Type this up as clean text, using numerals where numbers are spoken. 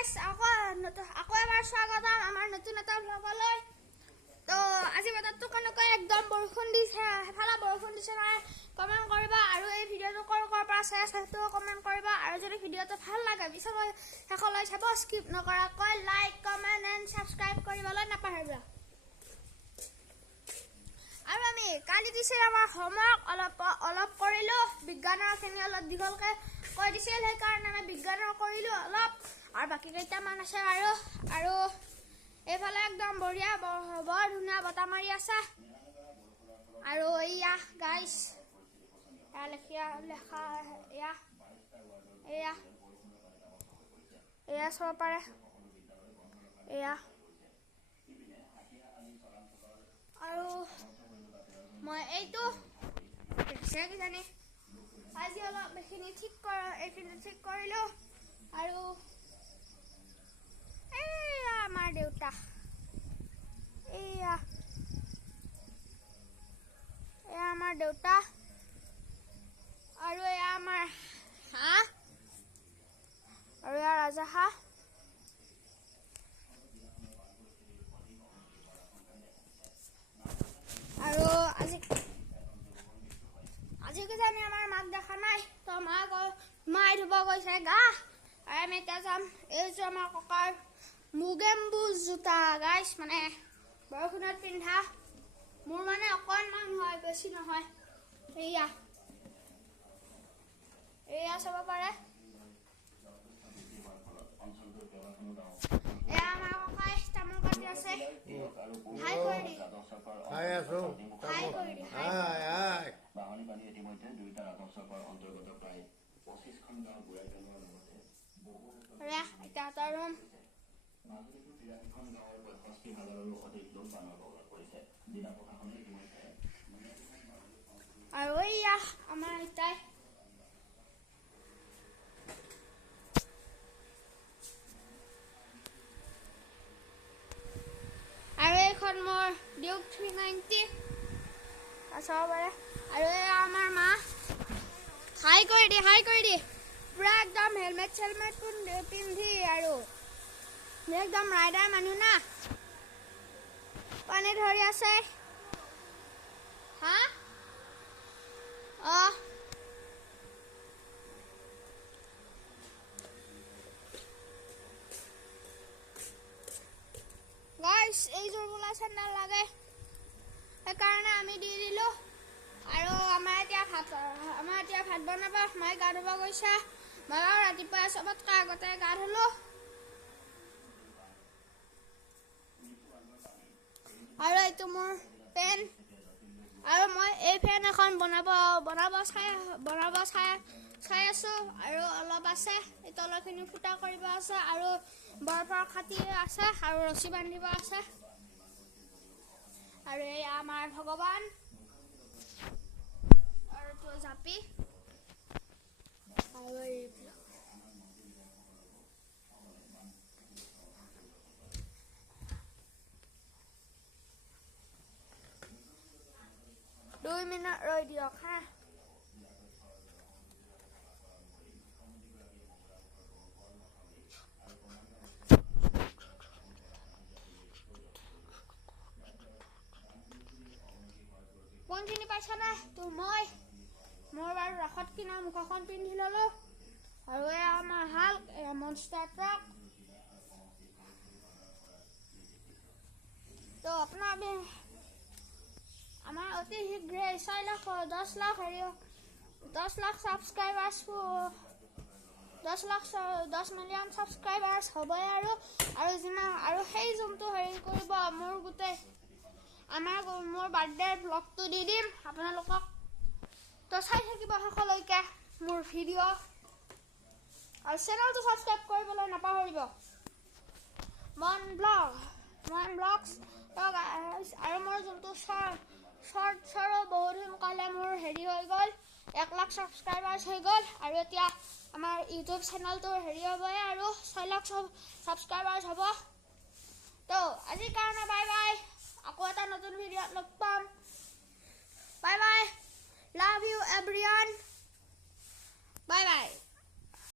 Guys আকৌ এবাৰ স্বাগতম আমাৰ নতুন এটা ব্লগলৈ। তো আজি বতৰটো কেনেকুৱা একদম বৰষুণ দিছে, এফালে বৰষুণ দিছে নাই কমেণ্ট কৰিবা আৰু এই ভিডিঅ'টো কৰ পৰা চাই আছা সেইটো কমেণ্ট কৰিবা আৰু যদি ভিডিঅ'টো ভাল লাগে পিছলৈ শেষলৈ চাব স্কিপ নকৰাকৈ লাইক কমেণ্ট এণ্ড ছাবস্ক্ৰাইব কৰিবলৈ নাপাহৰিবা। আৰু আমি কালি দিছিল আমাৰ হোমৱৰ্ক অলপ কৰিলোঁ, বিজ্ঞানৰখিনি অলপ দীঘলকৈ কৈ দিছিল সেইকাৰণে আমি বিজ্ঞানৰ কৰিলোঁ অলপ আৰু বাকী কেইটামান আছে আৰু এইফালে একদম বঢ়িয়া বৰ ধুনীয়া বতাহ মাৰি আছে আৰু এয়া গাইছ লেখা এয়া চাব পাৰে এয়া আৰু মই এইটো কিজানি আজি অলপ এইখিনি ঠিক কৰিলোঁ আৰু এয়া আমাৰ দেউতা এয়া আমাৰ দেউতা আৰু এয়া আমাৰ হাঁহ আৰু এয়া ৰাজহাঁহ আৰু আজি কিজানি আমাৰ মাক দেখা নাই তো মায়ে ধুব গৈছে গা আৰু আমি এতিয়া যাম। এইযোৰ আমাৰ ককাৰ মুগেম্বু জোতা গাইছ, মানে বৰষুণত পিন্ধা। মোৰ মানে অকণমান হয়, বেছি নহয়। এয়া চাব পাৰে। এয়া আমাৰ ককাই তামোল কাটি আছে। হাই কৰি দি। হাই আছো। হাই কৰি দি। হাই। বাহনী পানী ইতিমধ্যে দুয়োটা ৰাজহচক্ৰৰ অন্তৰ্গত প্ৰায় 25খন গাঁও বুঢ়াই পেলোৱাৰ লগতে এতিয়া ৰুম মাজুলীতো 83খন গাঁৱৰ 65,000ৰো অধিক লোক বানৰ কবলত পৰিছে। জিলা প্ৰশাসনে ইতিমধ্যে আৰু এয়া আমাৰ আইতাই আৰু এইখন মোৰ ডিউক 390 চাব পাৰে আৰু এয়া আমাৰ মা হাই কৰি দি পুৰা একদম হেলমেট চেলমেট পিন্ধি আৰু একদম ৰাইডাৰ মানুহ না পানী ধৰি আছে। হা গাইছ এইযোৰ বোলা চেণ্ডেল লাগে সেইকাৰণে আমি দি দিলোঁ আৰু আমাৰ এতিয়া ভাত বনাব। মায়ে গা ধুব গৈছে, মই ৰাতিপুৱা চবতকৈ আগতে গা ধুলোঁ আৰু এইটো মোৰ পেন আৰু মই এই ফেন এখন বনাব চাই আছোঁ আৰু অলপ আছে এই তলৰখিনি ফুটা কৰিব আছে আৰু বৰফৰ খাটি আছে আৰু ৰছী বান্ধিব আছে আৰু এই আমাৰ ভগৱান আৰু এইটো জাপি আৰু এইবিলাক 2 মিনিট ৰৈ দিয়ক হা। কোনখিনি পাইছানে তো মোৰ বাৰু ৰাসত কিনা মুখাখন পিন্ধি ল'লোঁ আৰু এয়া আমাৰ হাল্ক, এয়া মনষ্টাৰ ট্ৰাক। তো আপোনাৰ আমাৰ অতি শীঘ্ৰে 10 লাখ ছাবস্ক্ৰাইবাৰ্ছ 10 মিলিয়ন ছাবস্ক্ৰাইবাৰ্ছ হ'বই আৰু সেই যোনটো হেৰি কৰিব মোৰ বাৰ্থডে ব্লগটো দি দিম আপোনালোকক। তো চাই থাকিব শেষলৈকে মোৰ ভিডিঅ' আৰু চেনেলটো ছাবস্ক্ৰাইব কৰিবলৈ নাপাহৰিব। মন ব্লগছ আৰু মোৰ যোনটো শ্বৰ্টছৰো বহুত সোনকালে মোৰ হেৰি হৈ গ'ল 1 লাখ ছাবস্ক্ৰাইবাৰ্ছ হৈ গ'ল আৰু এতিয়া আমাৰ ইউটিউব চেনেলটোৰ হেৰি হ'বই আৰু 6 লাখ ছাবস্ক্ৰাইবাৰ্ছ হ'ব। তো আজিৰ কাৰণে বাই বাই, আকৌ এটা নতুন ভিডিঅ'ত লগ পাম। Bye bye, love you everyone, bye bye.